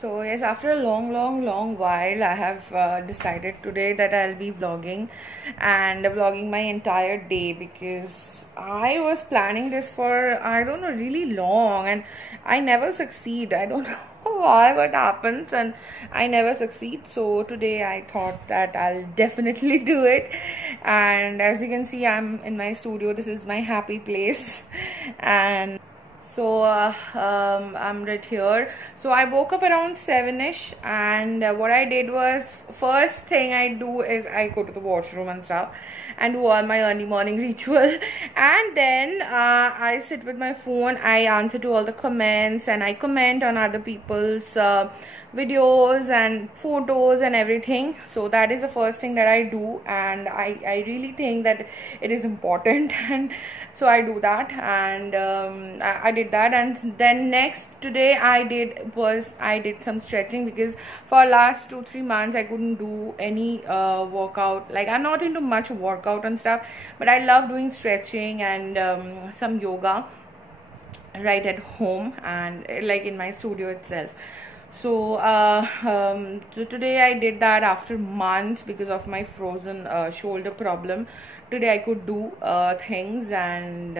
So yes, after a long while, I have decided today that I'll be vlogging and vlogging my entire day, because I was planning this for, I don't know, really long, and I never succeed. I don't know why, what happens, and I never succeed. So today I thought that I'll definitely do it. And as you can see, I'm in my studio. This is my happy place. And so I'm right here. So I woke up around 7ish, and what I did was, first thing I do is I go to the washroom and stuff and do all my early morning ritual, and then I sit with my phone. I answer to all the comments, and I comment on other people's videos and photos and everything. So that is the first thing that I do, and I really think that it is important, and so I do that. And I did that, and then next today I did some stretching, because for last 2-3 months I couldn't do any workout. Like, I'm not into much workout and stuff, but I love doing stretching and some yoga right at home and like in my studio itself. So so today I did that after months because of my frozen shoulder problem. Today I could do things, and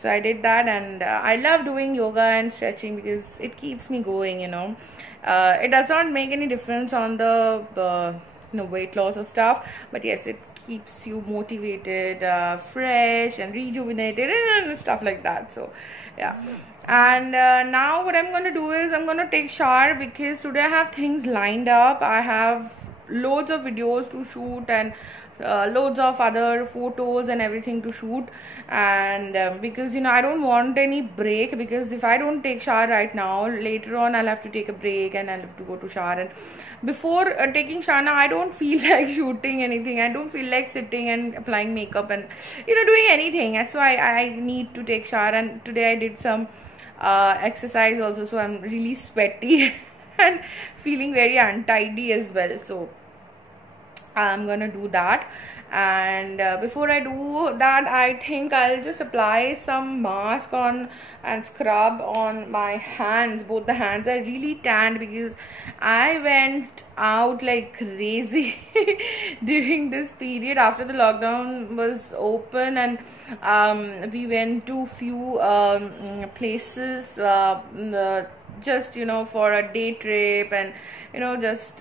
so I did that. And I love doing yoga and stretching because it keeps me going, you know. It does not make any difference on the weight loss or stuff, but yes, it keeps you motivated, fresh and rejuvenated and stuff like that. So yeah. And now what I'm going to do is I'm going to take shower, because today I have things lined up. I have loads of videos to shoot, and loads of other photos and everything to shoot. And because, you know, I don't want any break, because if I don't take shower right now, later on I'll have to take a break and I'll have to go to shower. And before taking shower now, I don't feel like shooting anything. I don't feel like sitting and applying makeup and, you know, doing anything. So I need to take shower. And today I did some exercise also, so I'm really sweaty and feeling very untidy as well. So I'm gonna do that. And before I do that, I think I'll just apply some mask on and scrub on my hands. Both the hands are really tanned, because I went out like crazy during this period after the lockdown was open, and we went to few places just, you know, for a day trip, and, you know, just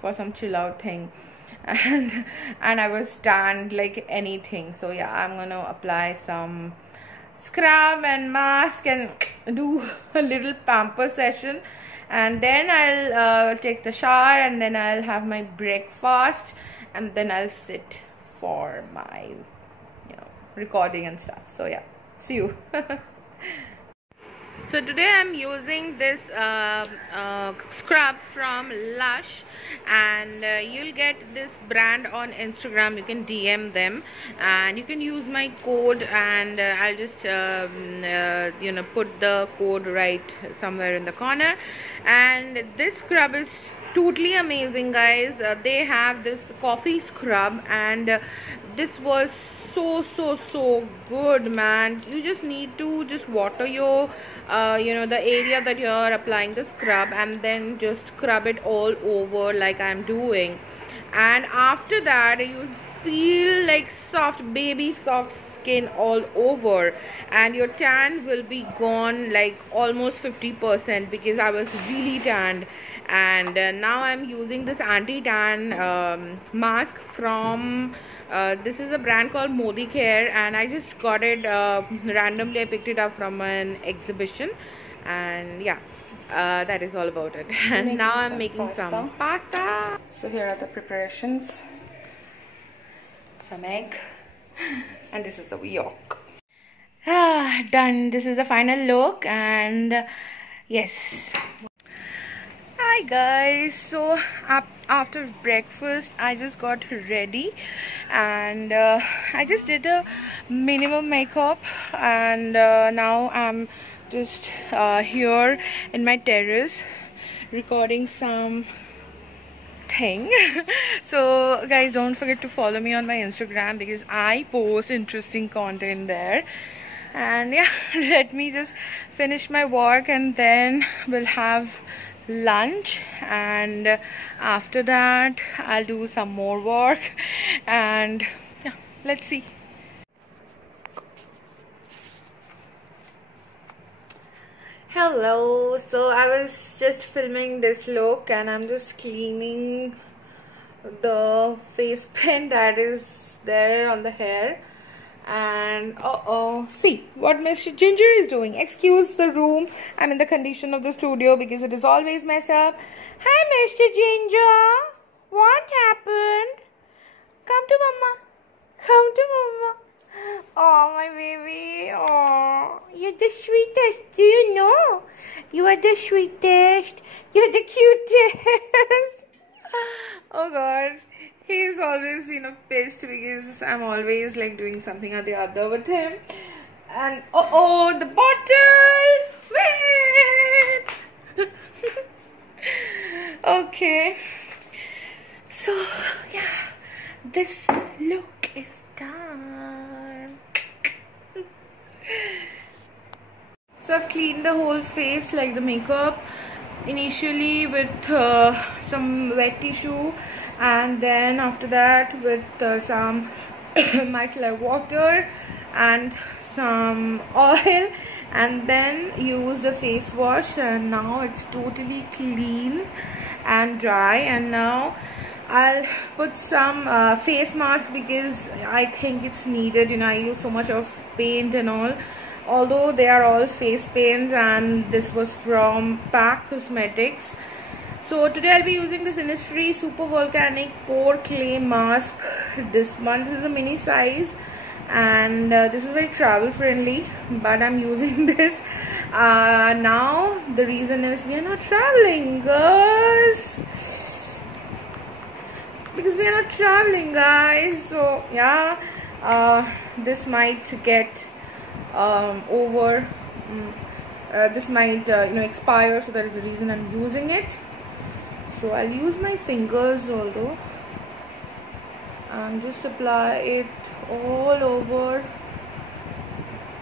for some chill out thing. And I was tanned like anything. So yeah, I'm gonna apply some scrub and mask and do a little pamper session, and then I'll take the shower, and then I'll have my breakfast, and then I'll sit for my, you know, recording and stuff. So yeah, see you. So today I'm using this scrub from Lush, and you'll get this brand on Instagram. You can DM them, and you can use my code, and I'll just you know, put the code right somewhere in the corner. And this scrub is totally amazing, guys. They have this coffee scrub, and this was so good, man. You just need to just water your you know, the area that you're applying the scrub, and then just scrub it all over like I'm doing. And after that, you feel like soft, baby soft skin all over, and your tan will be gone like almost 50%, because I was really tanned. And now I'm using this anti-tan mask from this is a brand called Modi Care, and I just got it randomly. I picked it up from an exhibition, and yeah, that is all about it. And now I'm making some pasta. So here are the preparations: some egg, and this is the yolk. Done. This is the final look, and yes. Hi guys, so after breakfast I just got ready, and I just did a minimum makeup, and now I'm just here in my terrace recording some thing. So guys, don't forget to follow me on my Instagram, because I post interesting content there. And yeah, let me just finish my work and then we'll have lunch, and after that I'll do some more work, and yeah, let's see. Hello, so I was just filming this look and I'm just cleaning the face paint that is there on the hair. And see what Mr. Ginger is doing. Excuse the room, I'm in the condition of the studio because it is always messed up. Hi Mr. Ginger, what happened? Come to mama, come to mama. Oh my baby, oh, you're the sweetest. Do you know? You are the sweetest. You're the cutest. Oh god, he's always, pissed because I'm always like doing something or the other with him. And oh, the bottle. Wait. Okay. So yeah, this look is done. So I've cleaned the whole face, like the makeup, initially with some wet tissue, and then after that with some micellar water and some oil, and then use the face wash, and now it's totally clean and dry. And now I'll put some face mask because I think it's needed. I use so much of paint and all, although they are all face paints, and this was from PAC Cosmetics. So today I'll be using this Innisfree Super Volcanic Pore Clay Mask. This is a mini size, and this is very travel friendly, but I'm using this now. The reason is we are not traveling, girls, because we are not traveling, guys. So yeah, this might get this might expire, so that is the reason I'm using it. So I'll use my fingers, although, and just apply it all over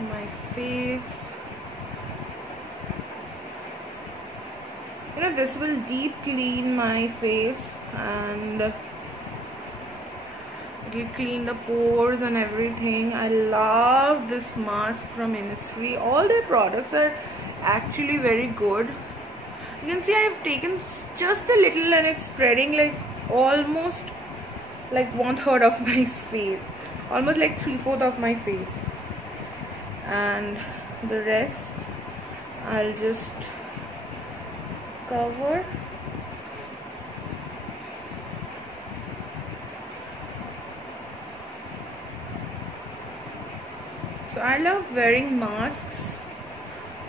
my face. This will deep clean my face, and it will clean the pores and everything. I love this mask from Innisfree. All their products are actually very good. You can see I have taken just a little and it's spreading like almost like 1/3 of my face, almost like 3/4 of my face, and the rest I'll just cover. So I love wearing masks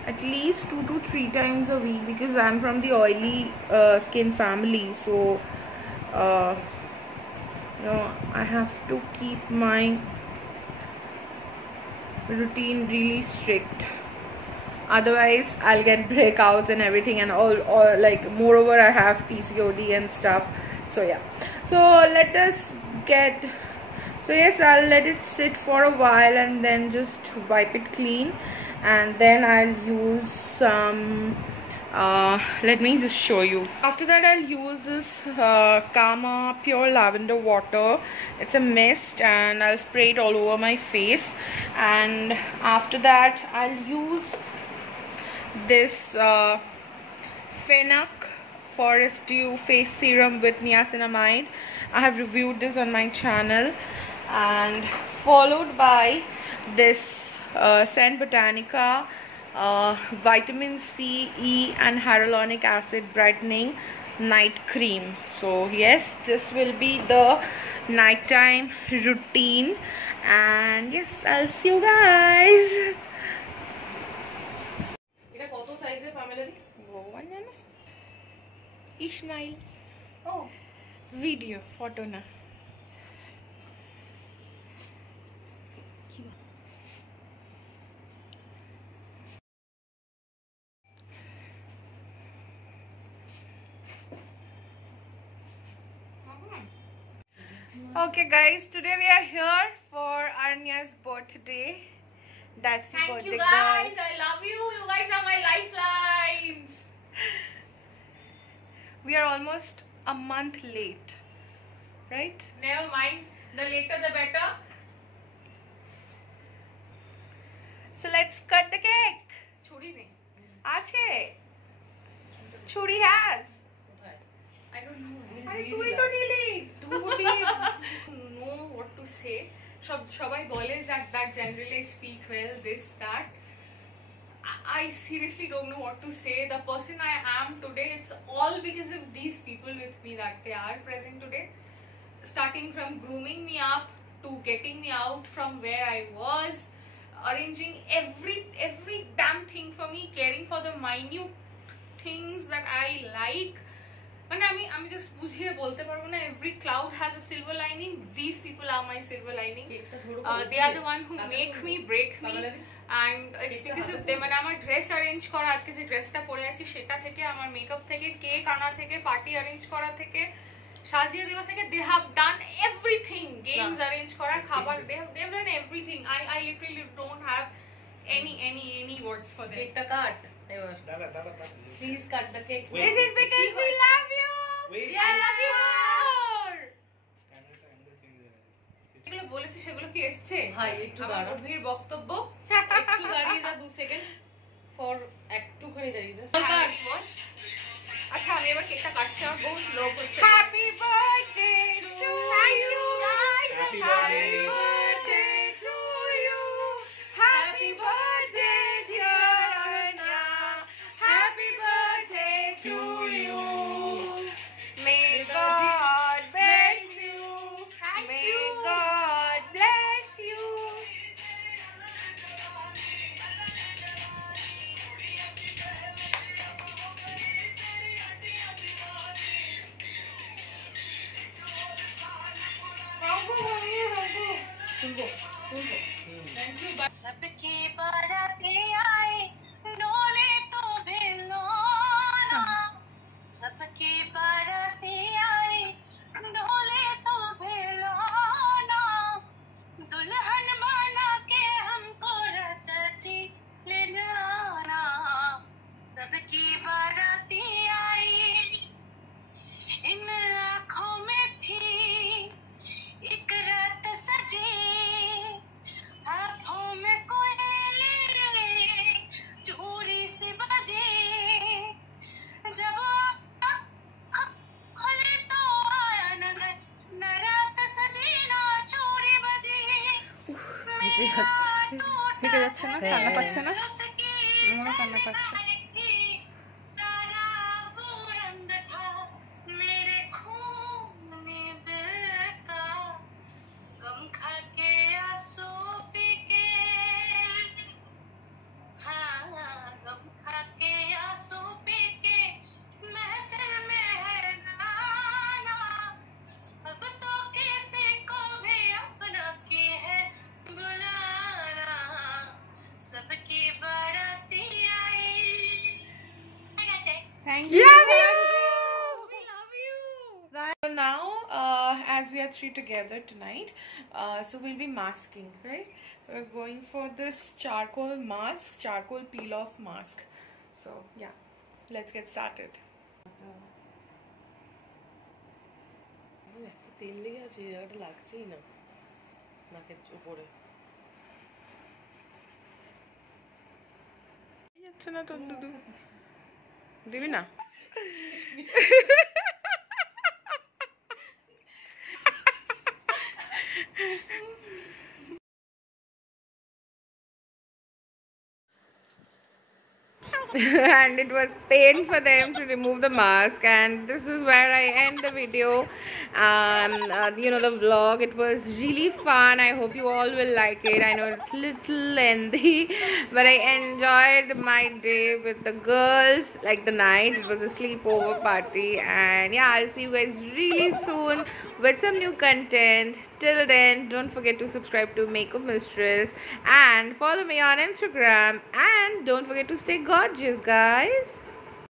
at least 2 to 3 times a week because I'm from the oily skin family. So I have to keep my routine really strict, otherwise I'll get breakouts and everything, and all, or like moreover I have PCOD and stuff. So yeah, so let us get, so yes, I'll let it sit for a while and then just wipe it clean, and then I'll use some let me just show you. After that I'll use this Kama pure lavender water. It's a mist, and I'll spray it all over my face. And after that I'll use this Fenach Forest Dew face serum with niacinamide. I have reviewed this on my channel, and followed by this Scent Botanica vitamin C, E and hyaluronic acid brightening night cream. So yes, this will be the nighttime routine, and yes, I'll see you guys. Ismail. Oh, video photo na. Okay guys, today we are here for Arnya's birthday, That's the Thank birthday you guys. girl. I love you. You guys are my lifelines. We are almost a month late, right? Never mind. The later the better. So let's cut the cake. Churi nahi. Ache. Churi has. I don't know. अरे तू ही तो नीली. तू भी. Know what to say. সবাই বলে that generally I speak well, this, that. I seriously don't know what to say. The person I am today, it's all because of these people with me that they are present today. Starting from grooming me up to getting me out from where I was, arranging every damn thing for me, caring for the minute things that I like. মানে আমি just বুঝিয়ে বলতে পারবো না. Every cloud has a silver lining. These people are my silver lining. They are the one who make me, break me, and it's because of them. মানে আমার dress arrange করা, আজকে যে ড্রেসটা পরে আছি সেটা থেকে, আমার মেকআপ থেকে, কেক আনা থেকে, পার্টি অ্যারেঞ্জ করা থেকে, সাজিয়ে দেওয়া থেকে, they have done everything. Games arrange করা, খাবার, they have done everything. I literally don't have any words for them. কেকটা কাট এবার please cut the cake This is because we love you. I love you more. যেগুলো বলেছি সেগুলো কি এসছে? ভাই একটু আমার দাঁড়াও, গভীর বক্তব্য. একটু দাঁড়িয়ে যা 2 সেকেন্ড ফর একটুখানি দাঁড়িয়ে যা। আচ্ছা আমি এবার কেকটা কাটছি, আমার বহুত লোভ হচ্ছে. Happy birthday to you. Happy Happy birthday to you. Happy birthday, dear Aranya. Happy birthday to you. May God bless you. May God bless you. सबकी बारातें आए डोले तो भिलौना, सबकी बारातें आए डोले तो भिलौना, दुल्हन बना के हमको रचाची ले जाना, सबकी बारातें आई इन आँखों में थी एक रात सजी, हाथों में कोई चूड़ी सी बजी, जब खोले तो आया नजर न रात सजी ना चूड़ी बजी, হেঁটে যাচ্ছে না, কান্না পাচ্ছে না, আমারও কান্না পাচ্ছে। मेरे खून दिल का गम खा के आंसू पी के, हाँ गम खा के आंसू पी के महफिल में है गाना, अब तो किसी को भी अपना की है बुलाना, सबकी बाराती आई. Thank you. We love you. So now, as we are three together tonight, so we'll be masking, right? We're going for this charcoal mask, charcoal peel off mask. So yeah, let's get started. এত তেল লেগে আছে, এই জায়গাটা লাগছেই না নাকের উপরে। যাচ্ছে না তোর দুধু, দিবি না? And it was pain for them to remove the mask, and this is where I end the video. The vlog. It was really fun. I hope you all will like it. I know it's little lengthy, but I enjoyed my day with the girls, like the night. It was a sleepover party, and yeah, I'll see you guys really soon with some new content. Till then, don't forget to subscribe to Makeup Mistress and follow me on Instagram, and don't forget to stay gorgeous, guys.